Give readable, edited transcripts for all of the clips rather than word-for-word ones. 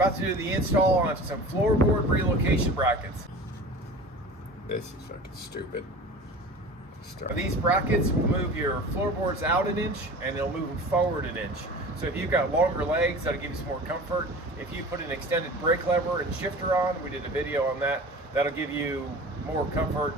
About to do the install on some floorboard relocation brackets. This is fucking stupid. These brackets will move your floorboards out an inch and they'll move them forward an inch. So if you've got longer legs, that'll give you some more comfort. If you put an extended brake lever and shifter on, we did a video on that, that'll give you more comfort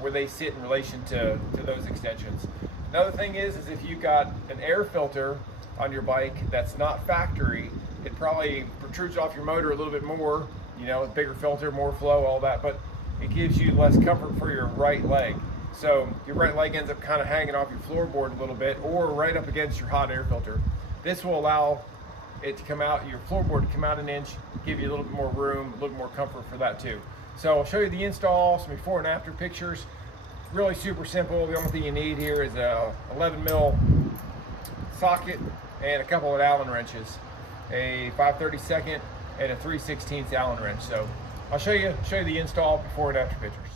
where they sit in relation to those extensions. Another thing is if you've got an air filter on your bike that's not factory, it probably protrudes off your motor a little bit more, you know, bigger filter, more flow, all that, but it gives you less comfort for your right leg. So your right leg ends up kind of hanging off your floorboard a little bit or right up against your hot air filter. This will allow it to come out, your floorboard to come out an inch, give you a little bit more room, a little more comfort for that too. So I'll show you the install, some before and after pictures. Really super simple. The only thing you need here is a 11 mil socket and a couple of Allen wrenches, a 5/32 and a 3/16 Allen wrench. So I'll show you the install before and after pictures.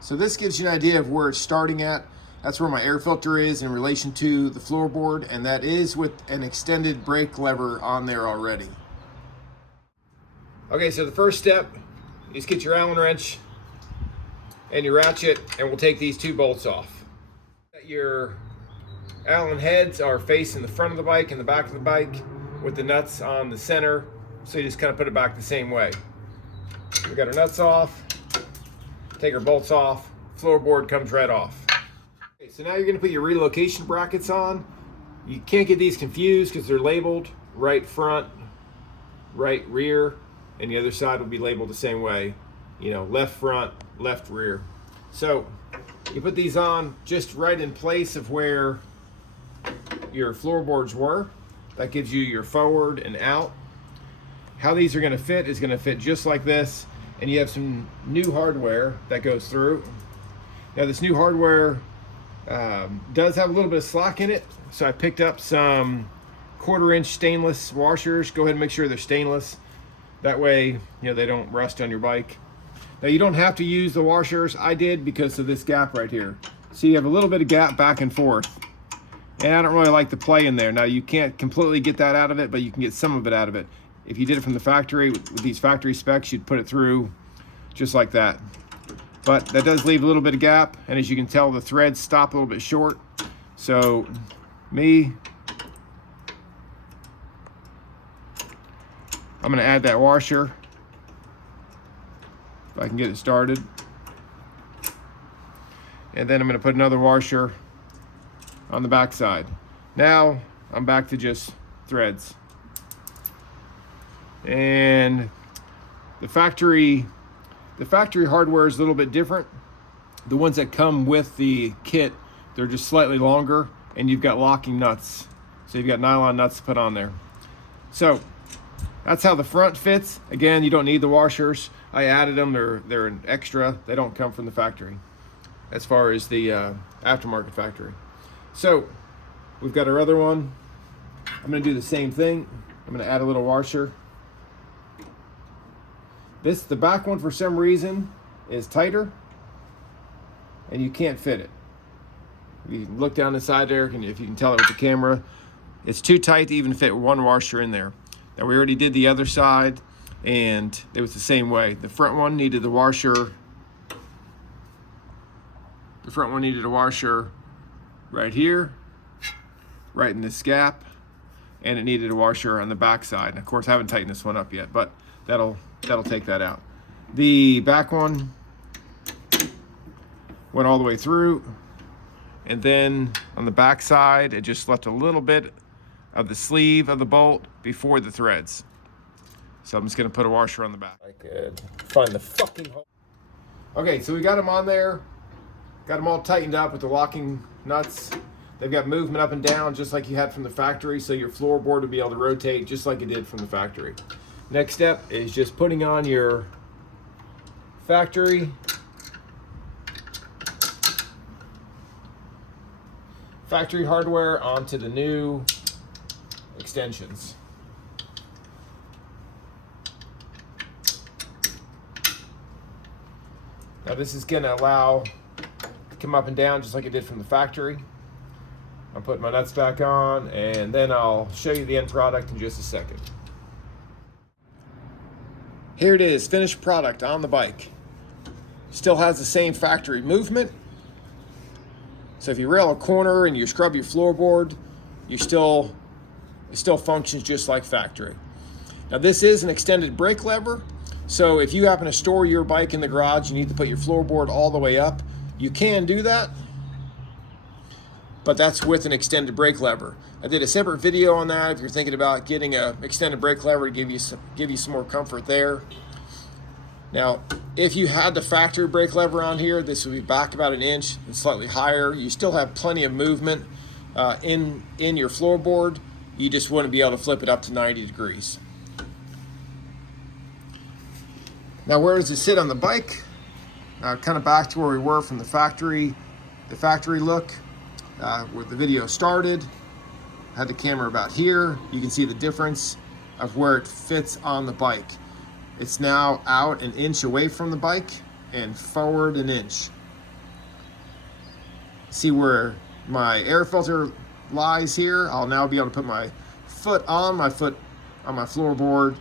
So this gives you an idea of where it's starting at. That's where my air filter is in relation to the floorboard, and that is with an extended brake lever on there already. Okay, so the first step is get your Allen wrench and your ratchet, and we'll take these two bolts off. Your Allen heads are facing the front of the bike and the back of the bike with the nuts on the center, so you just kind of put it back the same way. We got our nuts off, take our bolts off, floorboard comes right off. Okay, so now you're going to put your relocation brackets on. You can't get these confused because they're labeled right front, right rear, and the other side will be labeled the same way, you know, left front, left rear. So you put these on just right in place of where your floorboards were. That gives you your forward and out. How these are going to fit is going to fit just like this, and you have some new hardware that goes through. Now this new hardware does have a little bit of slack in it, so I picked up some 1/4 inch stainless washers. Go ahead and make sure they're stainless. That way, you know, they don't rust on your bike. Now you don't have to use the washers. I did because of this gap right here. So you have a little bit of gap back and forth. And I don't really like the play in there. Now you can't completely get that out of it, but you can get some of it out of it. If you did it from the factory, with these factory specs, you'd put it through just like that. But that does leave a little bit of gap, and as you can tell, the threads stop a little bit short. So I'm gonna add that washer, if I can get it started. And then I'm gonna put another washer on the back side. Now I'm back to just threads. And the factory hardware is a little bit different. The ones that come with the kit, they're just slightly longer, and you've got locking nuts. So you've got nylon nuts to put on there. So that's how the front fits. Again, you don't need the washers. I added them, they're an extra. They don't come from the factory as far as the aftermarket factory. So we've got our other one. I'm gonna do the same thing. I'm gonna add a little washer. The back one, for some reason, is tighter, and you can't fit it. You can look down inside there, if you can tell it with the camera, it's too tight to even fit one washer in there. Now we already did the other side, and it was the same way. The front one needed the washer. The front one needed a washer right here, right in this gap, and it needed a washer on the back side. And of course, I haven't tightened this one up yet, but that'll take that out. The back one went all the way through, and then on the back side, it just left a little bit of the sleeve of the bolt before the threads. So I'm just gonna put a washer on the back. I could find the fucking hole. Okay, so we got them on there, got them all tightened up with the locking nuts. They've got movement up and down just like you had from the factory, so your floorboard will be able to rotate just like it did from the factory. Next step is just putting on your factory hardware onto the new extensions. Now this is going to allow it to come up and down just like it did from the factory. I'll put my nuts back on, and then I'll show you the end product in just a second. Here it is, finished product on the bike. Still has the same factory movement. So if you rail a corner and you scrub your floorboard, it still functions just like factory. Now this is an extended brake lever. So if you happen to store your bike in the garage, you need to put your floorboard all the way up, you can do that, but that's with an extended brake lever. I did a separate video on that if you're thinking about getting an extended brake lever to give you some more comfort there. Now, if you had the factory brake lever on here, this would be back about an inch and slightly higher. You still have plenty of movement in your floorboard. You just wouldn't be able to flip it up to 90 degrees. Now, where does it sit on the bike? Kind of back to where we were from the factory look, where the video started. Had the camera about here. You can see the difference of where it fits on the bike. It's now out an inch away from the bike and forward an inch. See where my air filter lies here? I'll now be able to put my foot on my floorboard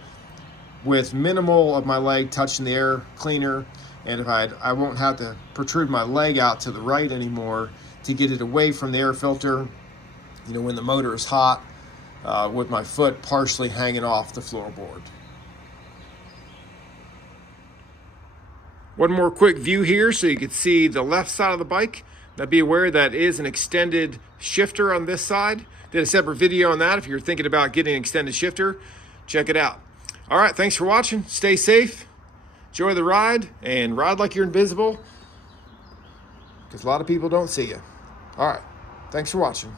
with minimal of my leg touching the air cleaner, and if I won't have to protrude my leg out to the right anymore to get it away from the air filter, you know, when the motor is hot, with my foot partially hanging off the floorboard. One more quick view here so you can see the left side of the bike. Now be aware that is an extended shifter on this side. Did a separate video on that. If you're thinking about getting an extended shifter, check it out. All right, thanks for watching. Stay safe, enjoy the ride, and ride like you're invisible, because a lot of people don't see you. All right, thanks for watching.